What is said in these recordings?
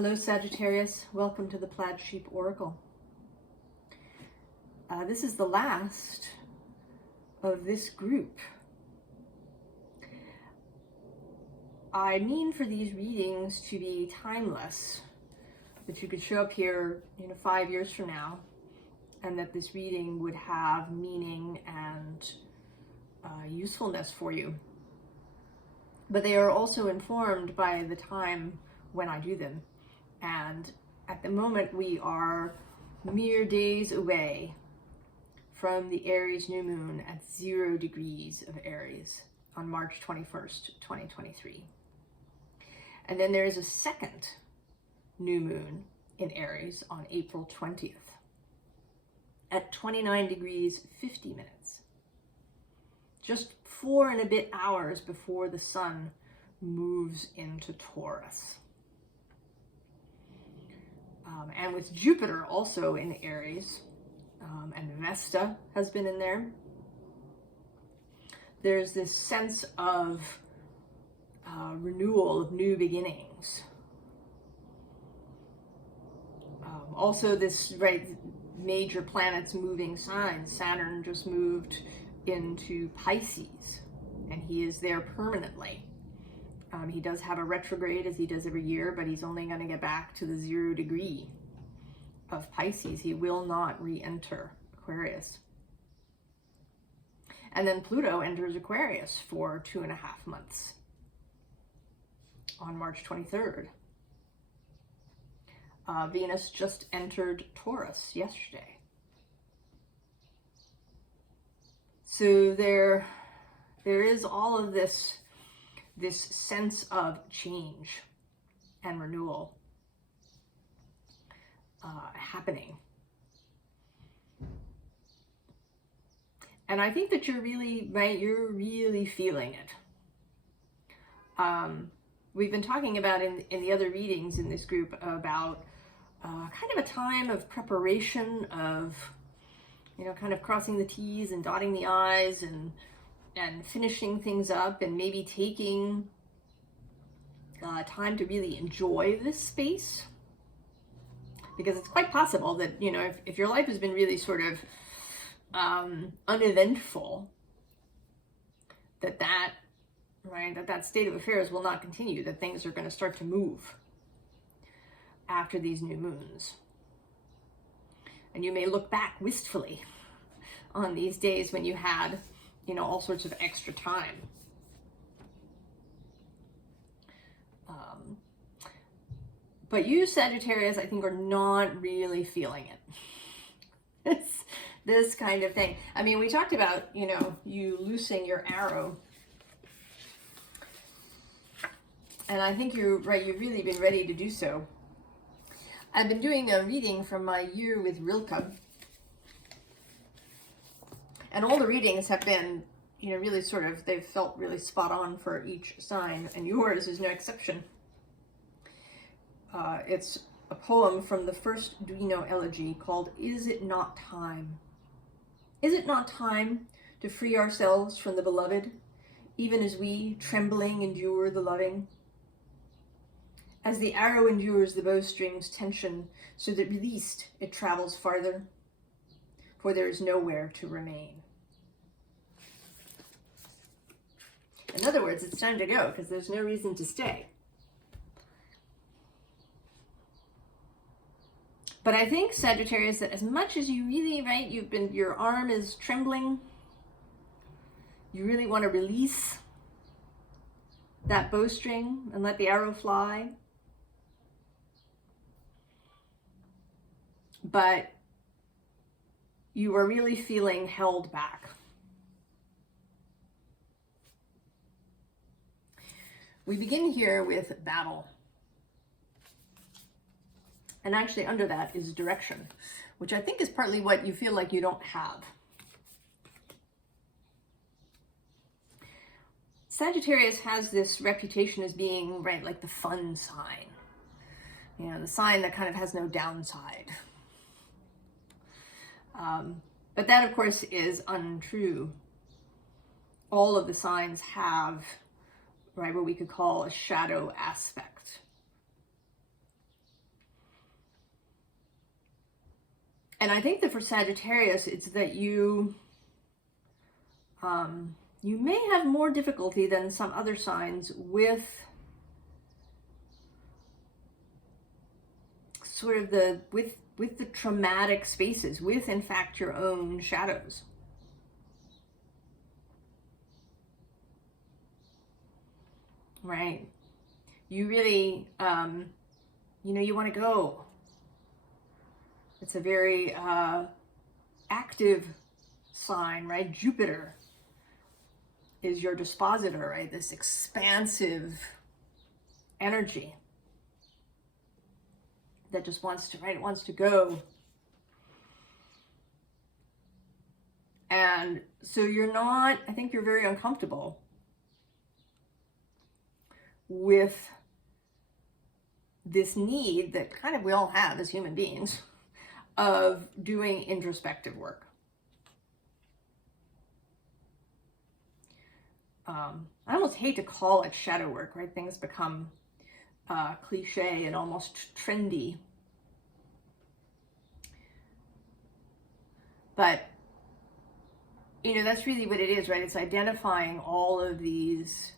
Hello Sagittarius, welcome to the Plaid Sheep Oracle. This is the last of this group. I mean for these readings to be timeless, that you could show up here 5 years from now and that this reading would have meaning and usefulness for you. But they are also informed by the time when I do them. And at the moment we are mere days away from the Aries new moon at 0 degrees of Aries on March 21st, 2023. And then there is a second new moon in Aries on April 20th at 29 degrees 50 minutes. Just 4 and a bit hours before the sun moves into Taurus. And with Jupiter also in Aries, and Vesta has been in there, there's this sense of renewal, of new beginnings. Also this, major planets moving signs. Saturn just moved into Pisces, and he is there permanently. He does have a retrograde, as he does every year, but he's only going to get back to the 0 degree of Pisces. He will not re-enter Aquarius. And then Pluto enters Aquarius for 2.5 months on March 23rd. Venus just entered Taurus yesterday. So there is all of this sense of change and renewal happening. And I think that you're really, you're really feeling it. We've been talking about in the other readings in this group about kind of a time of preparation, of, kind of crossing the T's and dotting the I's and finishing things up, and maybe taking time to really enjoy this space. Because it's quite possible that, if your life has been really sort of uneventful, that state of affairs will not continue, that things are going to start to move after these new moons. And you may look back wistfully on these days when you had, all sorts of extra time. But you, Sagittarius, I think are not really feeling it. This kind of thing. I mean, we talked about, you loosing your arrow. And I think you're right, you've really been ready to do so. I've been doing a reading from my year with Rilke. And all the readings have been, really sort of, they've felt really spot on for each sign. And yours is no exception. It's a poem from the first Duino elegy called Is It Not Time? Is it not time to free ourselves from the beloved, even as we, trembling, endure the loving? As the arrow endures the bowstring's tension, so that released it travels farther, for there is nowhere to remain. In other words, it's time to go, because there's no reason to stay. But I think, Sagittarius, that as much as you really, your arm is trembling, you really want to release that bowstring and let the arrow fly. But you are really feeling held back. We begin here with battle. And actually under that is direction, which I think is partly what you feel like you don't have. Sagittarius has this reputation as being, like the fun sign. The sign that kind of has no downside. But that, of course, is untrue. All of the signs have, what we could call a shadow aspect. And I think that for Sagittarius, it's that you may have more difficulty than some other signs with sort of with the traumatic spaces, with in fact your own shadows. Right? You really, you want to go. It's a very active sign, right? Jupiter is your dispositor, right? This expansive energy that just wants to, right? It wants to go. And so you're not, I think you're very uncomfortable with this need that kind of we all have as human beings of doing introspective work. I almost hate to call it shadow work, right? Things become cliche and almost trendy. But, that's really what it is, right? It's identifying all of these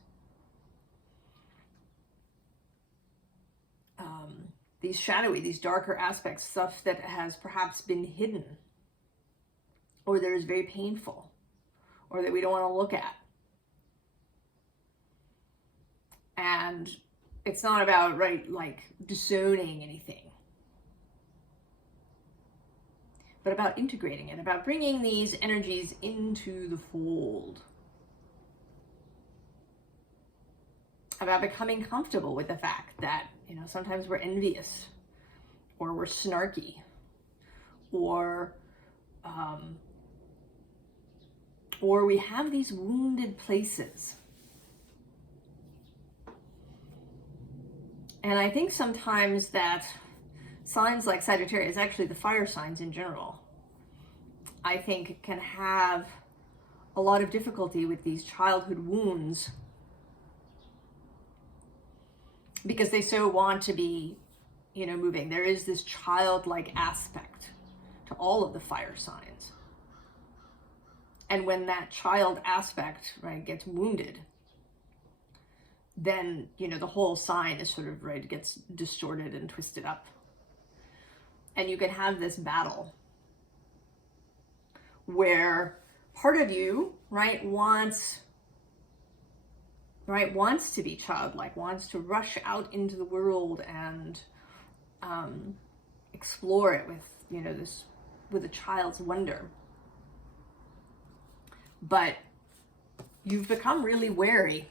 shadowy, these darker aspects, stuff that has perhaps been hidden, or that is very painful, or that we don't want to look at. And it's not about, right, like disowning anything, but about integrating it, about bringing these energies into the fold, about becoming comfortable with the fact that, sometimes we're envious, or we're snarky, or we have these wounded places. And I think sometimes that signs like Sagittarius, actually the fire signs in general, I think can have a lot of difficulty with these childhood wounds because they so want to be, moving. There is this childlike aspect to all of the fire signs. And when that child aspect, right, gets wounded, then, the whole sign is sort of, right, gets distorted and twisted up. And you can have this battle where part of you, right, wants to be childlike, wants to rush out into the world and explore it with, with a child's wonder. But you've become really wary.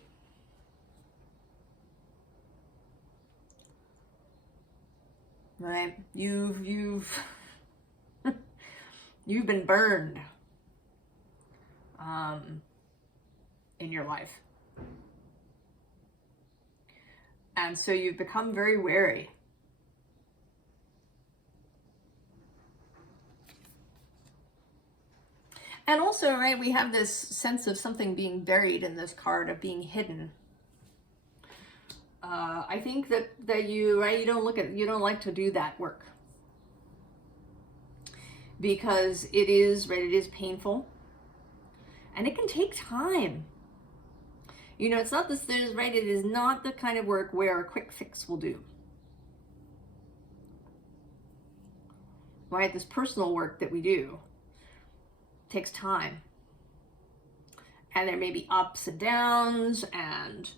Right? You've been burned in your life. And so you've become very wary. And also, right, we have this sense of something being buried in this card, of being hidden. I think that you, right, you don't like to do that work. Because it is, right, it is painful. And it can take time. It's not this, right, it is not the kind of work where a quick fix will do. Right, this personal work that we do takes time. And there may be ups and downs, and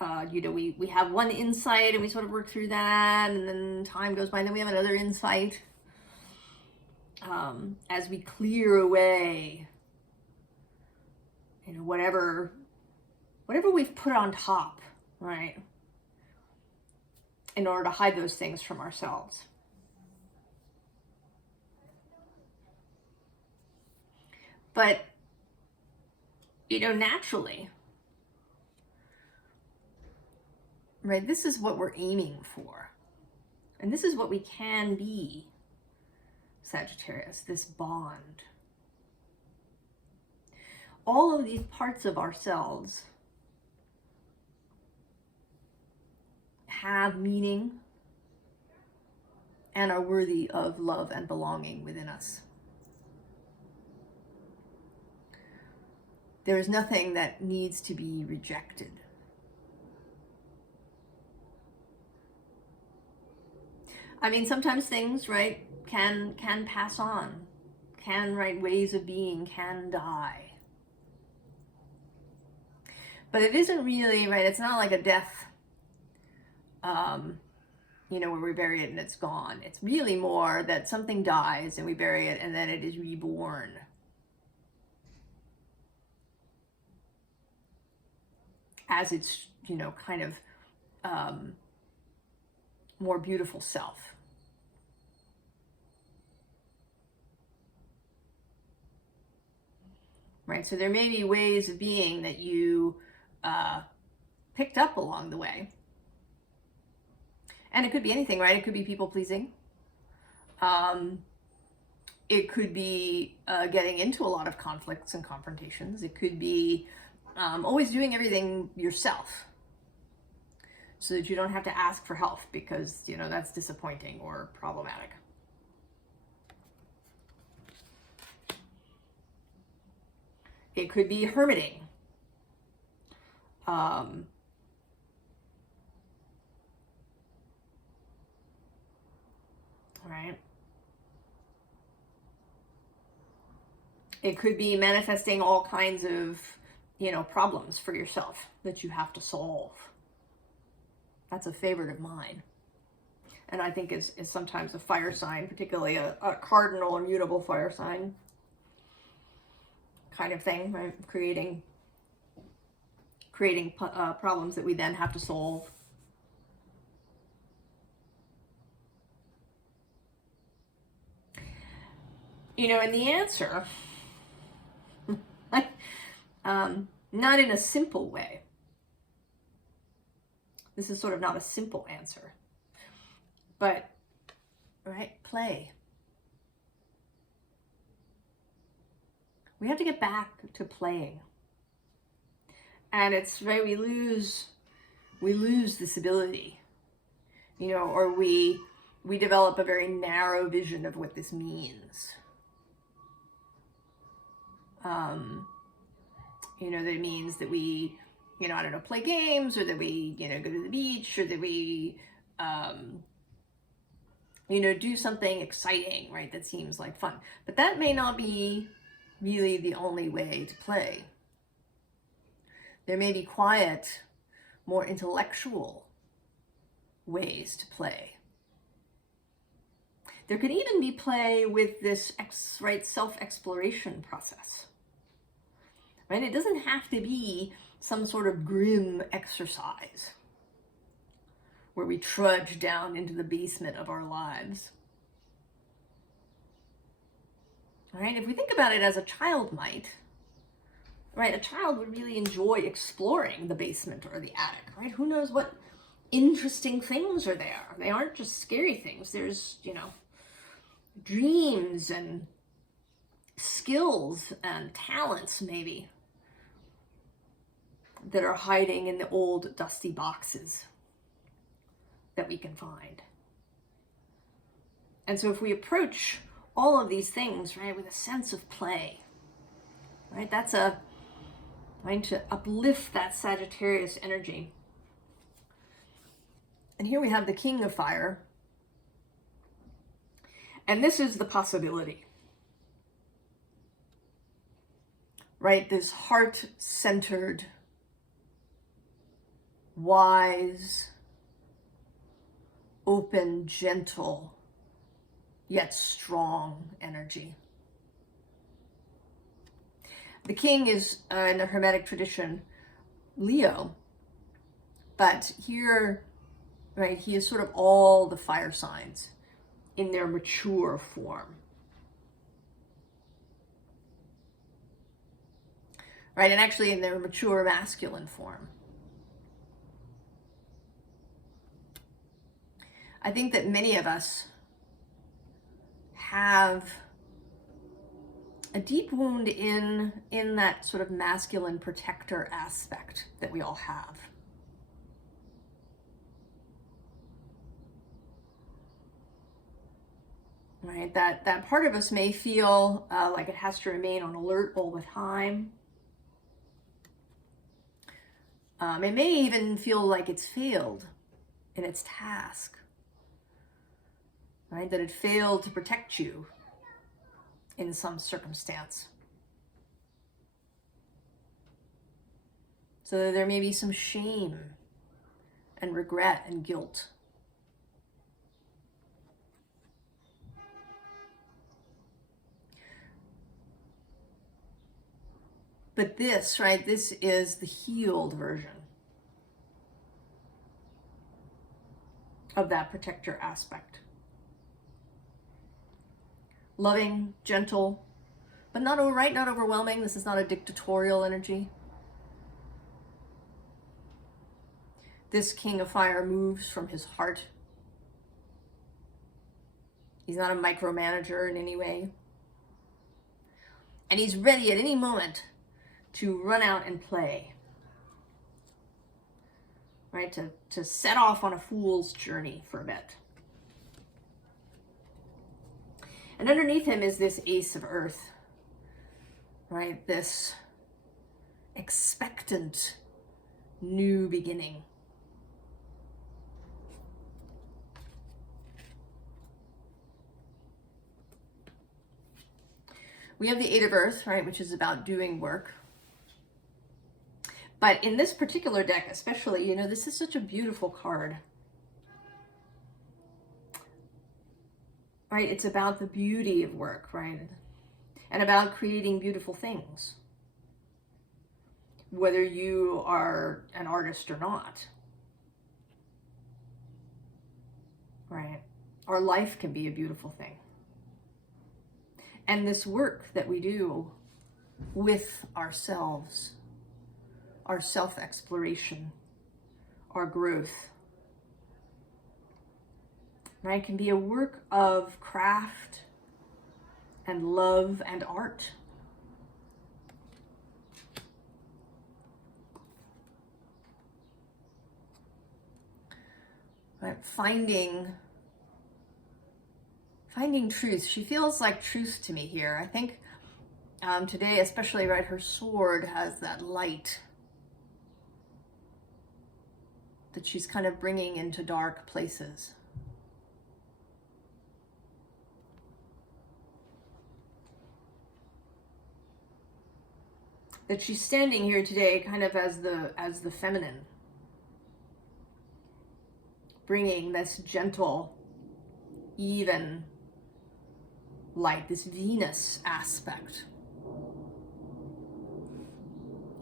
we have one insight and we sort of work through that, and then time goes by and then we have another insight. As we clear away, whatever we've put on top, right, in order to hide those things from ourselves. But, naturally, right, this is what we're aiming for. And this is what we can be, Sagittarius, this bond. All of these parts of ourselves have meaning, and are worthy of love and belonging within us. There is nothing that needs to be rejected. I mean, sometimes things, right, can pass on, right, ways of being can die. But it isn't really, right, it's not like a death, where we bury it and it's gone. It's really more that something dies and we bury it and then it is reborn. As its, kind of more beautiful self. Right, so there may be ways of being that you picked up along the way. And it could be anything, right? It could be people pleasing. It could be getting into a lot of conflicts and confrontations. It could be always doing everything yourself so that you don't have to ask for help because, that's disappointing or problematic. It could be hermiting. Right? It could be manifesting all kinds of, problems for yourself that you have to solve. That's a favorite of mine. And I think is sometimes a fire sign, particularly a cardinal or mutable fire sign kind of thing, right? Creating problems that we then have to solve. And the answer, not in a simple way. This is sort of not a simple answer. But, right, play. We have to get back to playing. And it's right, we lose this ability, or we develop a very narrow vision of what this means. That it means that we, play games, or that we, go to the beach, or that we, do something exciting, right? That seems like fun. But that may not be really the only way to play. There may be quiet, more intellectual ways to play. There could even be play with this self-exploration process. Right? It doesn't have to be some sort of grim exercise where we trudge down into the basement of our lives. Right? If we think about it as a child might, right? A child would really enjoy exploring the basement or the attic, right? Who knows what interesting things are there? They aren't just scary things. There's, dreams and skills and talents maybe that are hiding in the old dusty boxes that we can find. And so if we approach all of these things, right, with a sense of play, right, that's trying to uplift that Sagittarius energy. And here we have the King of Fire. And this is the possibility. Right, this heart-centered, wise, open, gentle, yet strong energy. The king is, in the Hermetic tradition, Leo, but here, right, he is sort of all the fire signs in their mature form. Right, and actually in their mature masculine form. I think that many of us have a deep wound in that sort of masculine protector aspect that we all have. right? That part of us may feel like it has to remain on alert all the time. It may even feel like it's failed in its task, right? That it failed to protect you in some circumstance. So there may be some shame and regret and guilt. But this, right, this is the healed version of that protector aspect. Loving, gentle, but not overright, not overwhelming. This is not a dictatorial energy. This King of Fire moves from his heart. He's not a micromanager in any way. And he's ready at any moment to run out and play. Right? To set off on a fool's journey for a bit. And underneath him is this Ace of Earth. Right? This expectant new beginning. We have the Eight of Earth, right, which is about doing work. But in this particular deck especially, you know, this is such a beautiful card. Right? It's about the beauty of work, right? And about creating beautiful things. Whether you are an artist or not. Right? Our life can be a beautiful thing. And this work that we do with ourselves, our self-exploration, our growth, right, can be a work of craft and love and art. Right, finding truth. She feels like truth to me here. I think today, especially, right, her sword has that light that she's kind of bringing into dark places. That she's standing here today kind of as the feminine, bringing this gentle, even light, this Venus aspect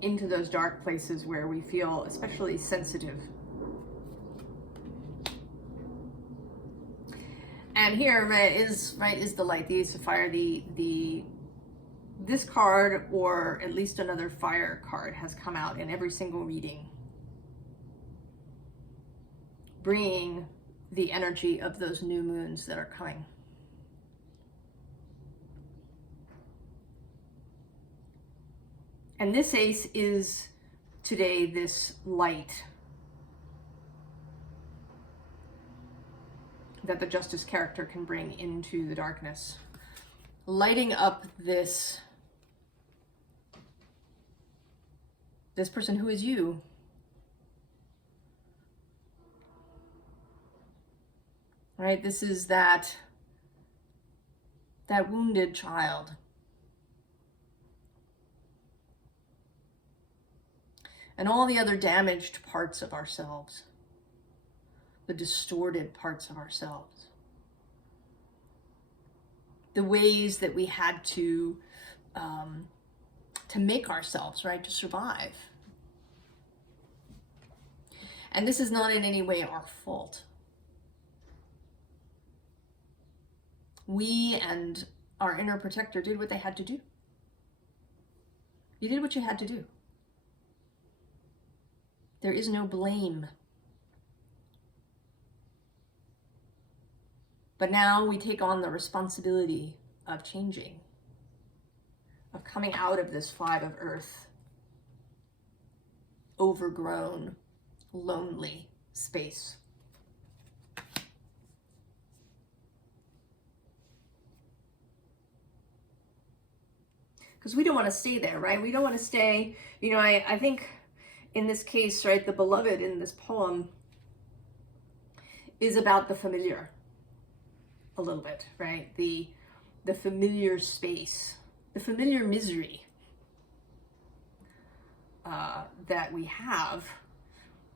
into those dark places where we feel especially sensitive. And here, right, is the light, the Ace of Fire. This card, or at least another fire card, has come out in every single reading, bringing the energy of those new moons that are coming. And this ace is today this light that the Justice character can bring into the darkness, lighting up this person who is you. Right? This is that wounded child. And all the other damaged parts of ourselves. The distorted parts of ourselves. The ways that we had to make ourselves, right, to survive. And this is not in any way our fault. We and our inner protector did what they had to do. You did what you had to do. There is no blame. But now we take on the responsibility of changing, of coming out of this Five of Earth, overgrown, lonely space. because we don't want to stay there, right? We don't want to stay, you know, I think in this case, right, the beloved in this poem is about the familiar a little bit, right? The familiar space, the familiar misery that we have,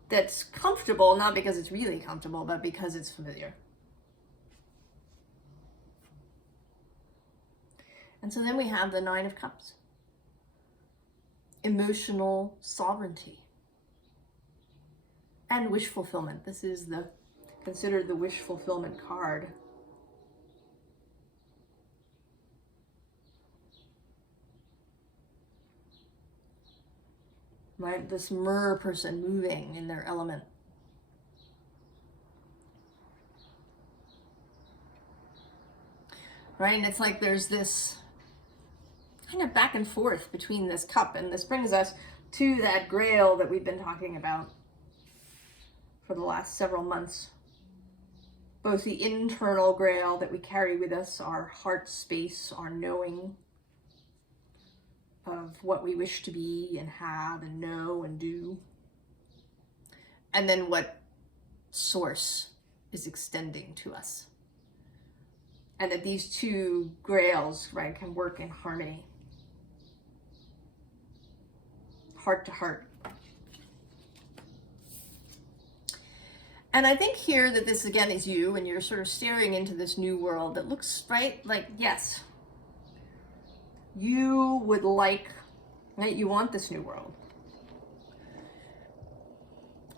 that's comfortable, not because it's really comfortable, but because it's familiar. And so then we have the Nine of Cups. Emotional sovereignty. And wish fulfillment. This is considered the wish fulfillment card. Right? This Mer person moving in their element. Right? And it's like there's this kind of back and forth between this cup, and this brings us to that grail that we've been talking about for the last several months. Both the internal grail that we carry with us, our heart space, our knowing of what we wish to be and have and know and do, and then what source is extending to us. And that these two grails, right, can work in harmony. Heart to heart. And I think here that this again is you, and you're sort of staring into this new world that looks, right, like, yes, you would like, right, you want this new world.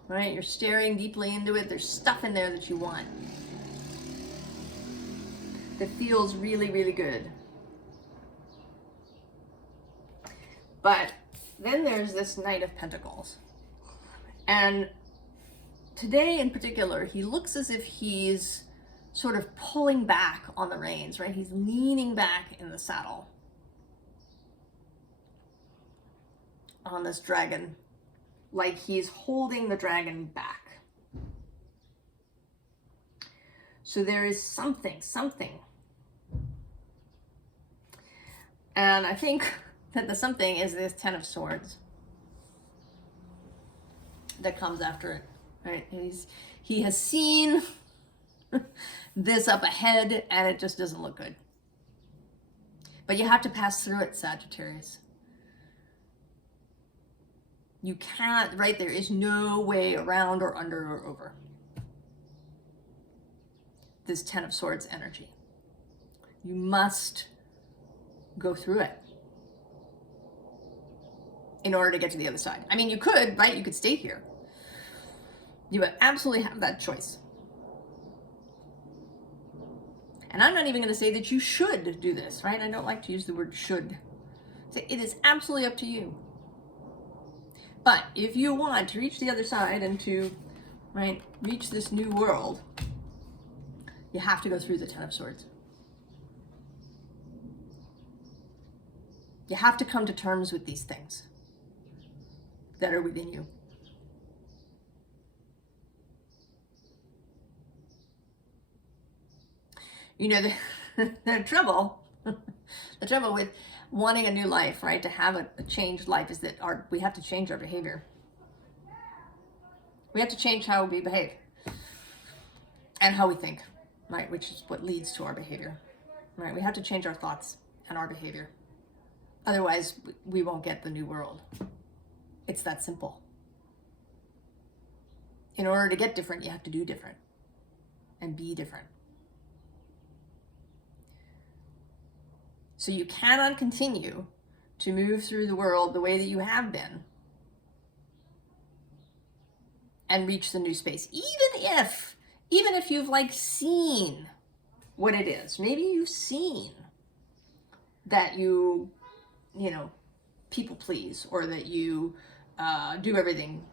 Right, you're staring deeply into it. There's stuff in there that you want. That feels really, really good. But then there's this Knight of Pentacles. And today in particular, he looks as if he's sort of pulling back on the reins, right? He's leaning back in the saddle on this dragon, like he's holding the dragon back. So there is something. And I think that the something is this Ten of Swords that comes after it, right? He has seen this up ahead, and it just doesn't look good. But you have to pass through it, Sagittarius. You can't, right? There is no way around or under or over this Ten of Swords energy. You must go through it in order to get to the other side. I mean, you could, right? You could stay here. You would absolutely have that choice. And I'm not even going to say that you should do this, right? I don't like to use the word should. So it is absolutely up to you. But if you want to reach the other side and to, right, reach this new world, you have to go through the Ten of Swords. You have to come to terms with these things that are within you. You know, the trouble with wanting a new life, right, to have a changed life, is that we have to change our behavior. We have to change how we behave and how we think, right, which is what leads to our behavior, right? We have to change our thoughts and our behavior. Otherwise, we won't get the new world. It's that simple. In order to get different, you have to do different and be different. So you cannot continue to move through the world the way that you have been and reach the new space. Even if you've like seen what it is. Maybe you've seen that you know, people please, or that you do everything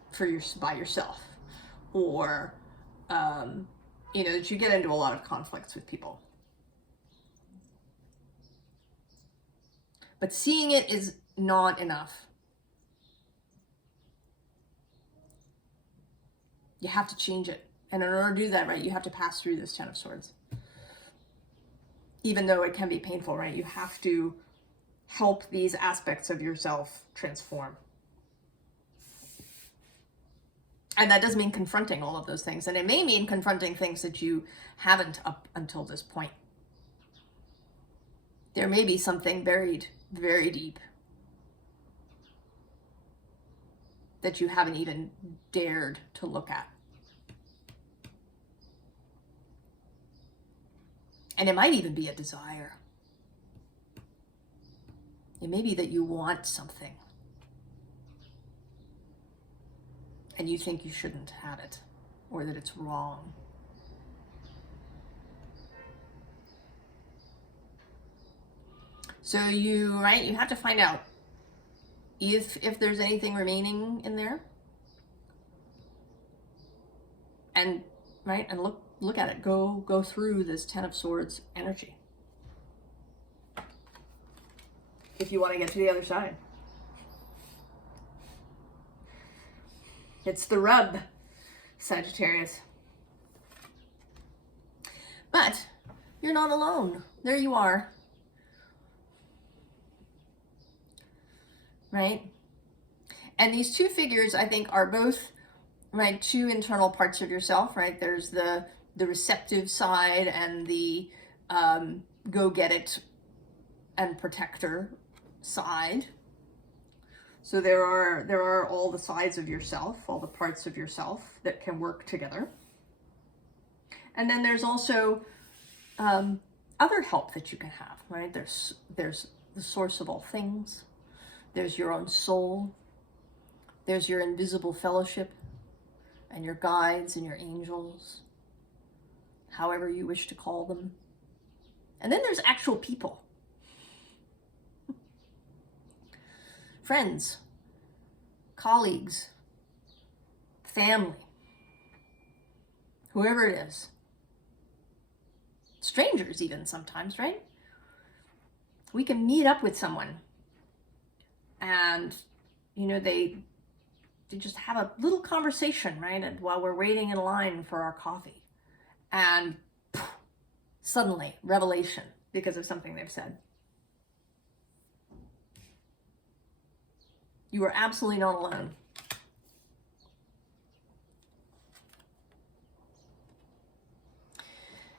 by yourself, or you know, that you get into a lot of conflicts with people. But seeing it is not enough. You have to change it. And in order to do that, right, you have to pass through this Ten of Swords. Even though it can be painful, right? You have to help these aspects of yourself transform. And that does mean confronting all of those things. And it may mean confronting things that you haven't up until this point. There may be something buried very deep that you haven't even dared to look at. And it might even be a desire. It may be that you want something and you think you shouldn't have it, or that it's wrong. So you have to find out if there's anything remaining in there, and look at it. Go through this Ten of Swords energy if you want to get to the other side. It's the rub, Sagittarius. But you're not alone. There you are. Right? And these two figures, I think, are both, right, two internal parts of yourself, right? There's the receptive side and the go get it and protector side. So there are all the sides of yourself, all the parts of yourself that can work together. And then there's also other help that you can have, right? There's the source of all things. There's your own soul. There's your invisible fellowship and your guides and your angels, however you wish to call them. And then there's actual people. Friends, colleagues, family, whoever it is. Strangers even sometimes, right? We can meet up with someone and, they just have a little conversation, right? And while we're waiting in line for our coffee, and suddenly revelation because of something they've said. You are absolutely not alone.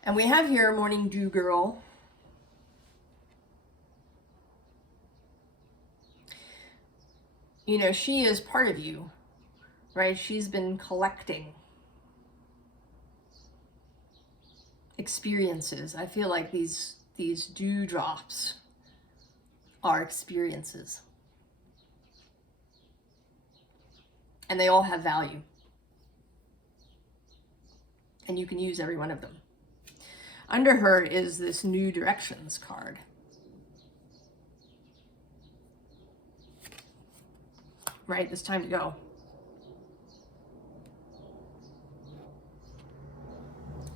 And we have here Morning Dew Girl. She is part of you, right? She's been collecting experiences. I feel like these dewdrops are experiences. And they all have value. And you can use every one of them. Under her is this New Directions card. Right, it's time to go.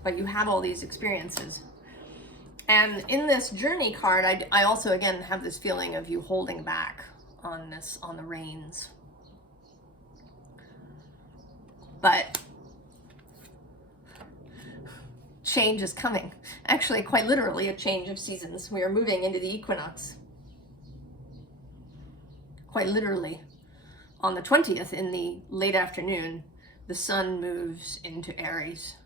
But you have all these experiences. And in this journey card, I also, again, have this feeling of you holding back on the reins. But change is coming. Actually, quite literally, a change of seasons. We are moving into the equinox. Quite literally. On the 20th, in the late afternoon, the sun moves into Aries.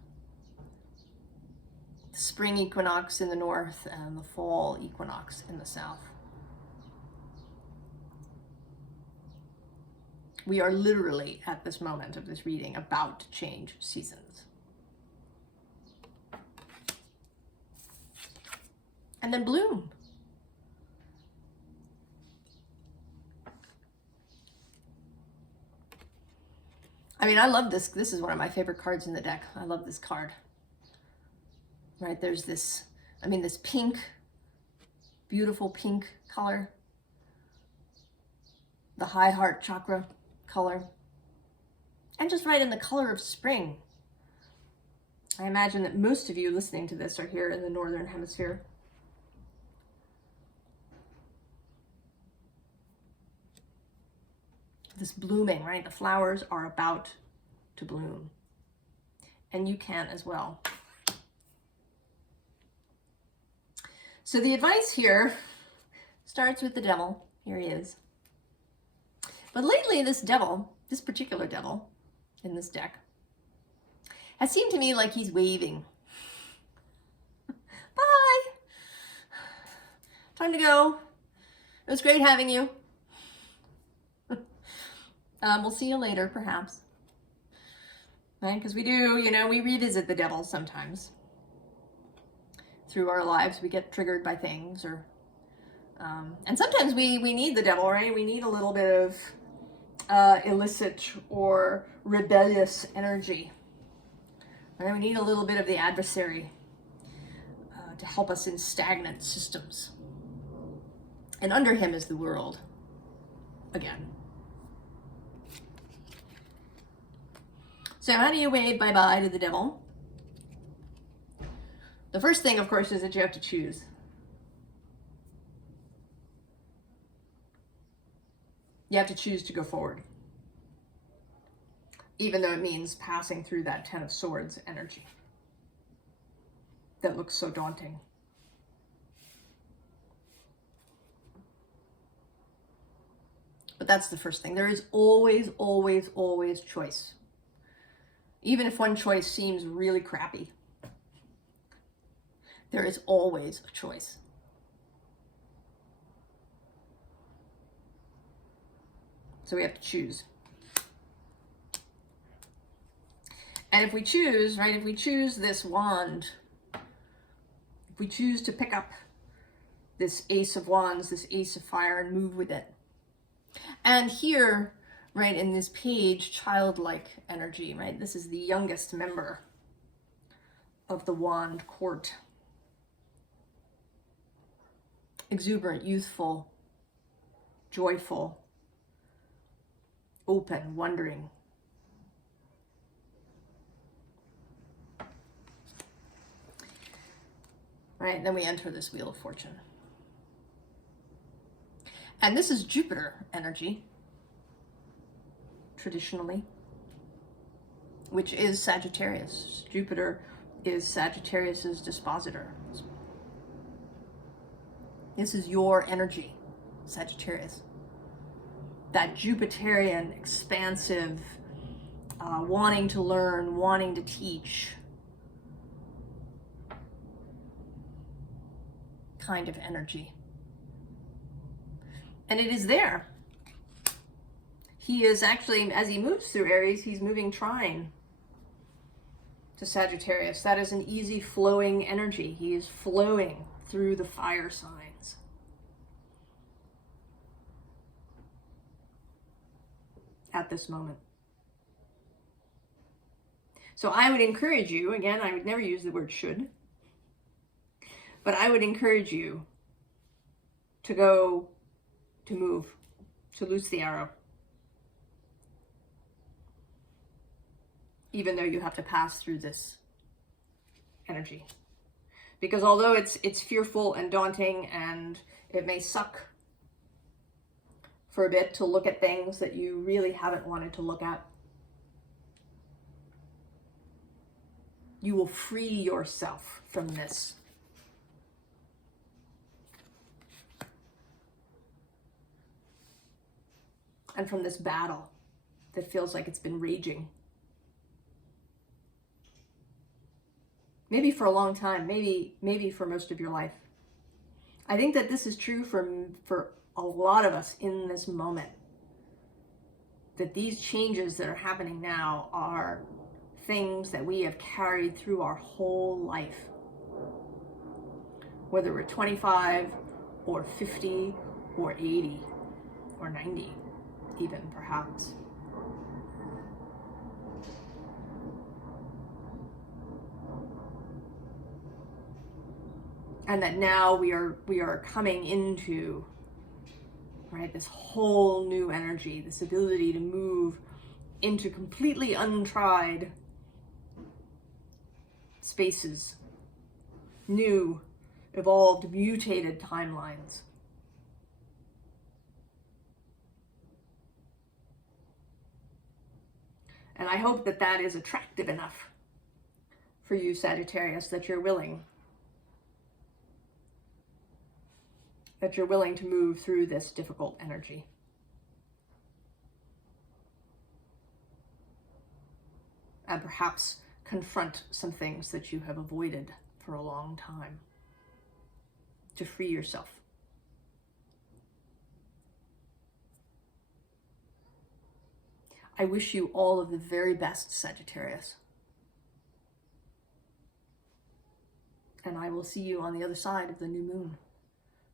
The spring equinox in the north and the fall equinox in the south. We are literally, at this moment of this reading, about to change seasons. And then bloom. I love this. This is one of my favorite cards in the deck. I love this card. Right, there's this, this pink, beautiful pink color. The high heart chakra color. And just right in the color of spring. I imagine that most of you listening to this are here in the Northern Hemisphere. This blooming, right? The flowers are about to bloom. And you can as well. So the advice here, starts with the devil. Here he is. But lately, this devil, this particular devil in this deck, has seemed to me like he's waving. Bye! Time to go. It was great having you. We'll see you later, perhaps. Right? Because we do, you know, we revisit the devil sometimes. Through our lives, we get triggered by things, or and sometimes we need the devil, right? We need a little bit of illicit or rebellious energy. Right? We need a little bit of the adversary to help us in stagnant systems. And under him is the world again. So how do you wave bye-bye to the devil? The first thing, of course, is that you have to choose. You have to choose to go forward. Even though it means passing through that Ten of Swords energy that looks so daunting. But that's the first thing. There is always, always, always choice. Even if one choice seems really crappy, there is always a choice. So we have to choose. And if we choose, right, if we choose this wand, if we choose to pick up this Ace of Wands, this Ace of Fire, and move with it. And here, right, in this page, childlike energy, right? This is the youngest member of the wand court. Exuberant, youthful, joyful, open, wondering. Right, then we enter this Wheel of Fortune. And this is Jupiter energy, traditionally, which is Sagittarius. Jupiter is Sagittarius's dispositor. This is your energy, Sagittarius. That Jupiterian, expansive, wanting to learn, wanting to teach kind of energy. And it is there. He is actually, as he moves through Aries, he's moving trine to Sagittarius. That is an easy flowing energy. He is flowing through the fire signs. At this moment. So I would encourage you, again, I would never use the word should, but I would encourage you to go, to move, to loose the arrow. Even though you have to pass through this energy. Because although it's fearful and daunting and it may suck for a bit to look at things that you really haven't wanted to look at, you will free yourself from this. And from this battle that feels like it's been raging. Maybe for a long time, maybe for most of your life. I think that this is true for a lot of us in this moment. That these changes that are happening now are things that we have carried through our whole life. Whether we're 25 or 50 or 80 or 90 even, perhaps. And that now we are coming into, right, this whole new energy, this ability to move into completely untried spaces, new, evolved, mutated timelines. And I hope that that is attractive enough for you, Sagittarius, that you're willing that you're willing to move through this difficult energy. And perhaps confront some things that you have avoided for a long time to free yourself. I wish you all of the very best, Sagittarius. And I will see you on the other side of the new moon.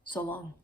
So long.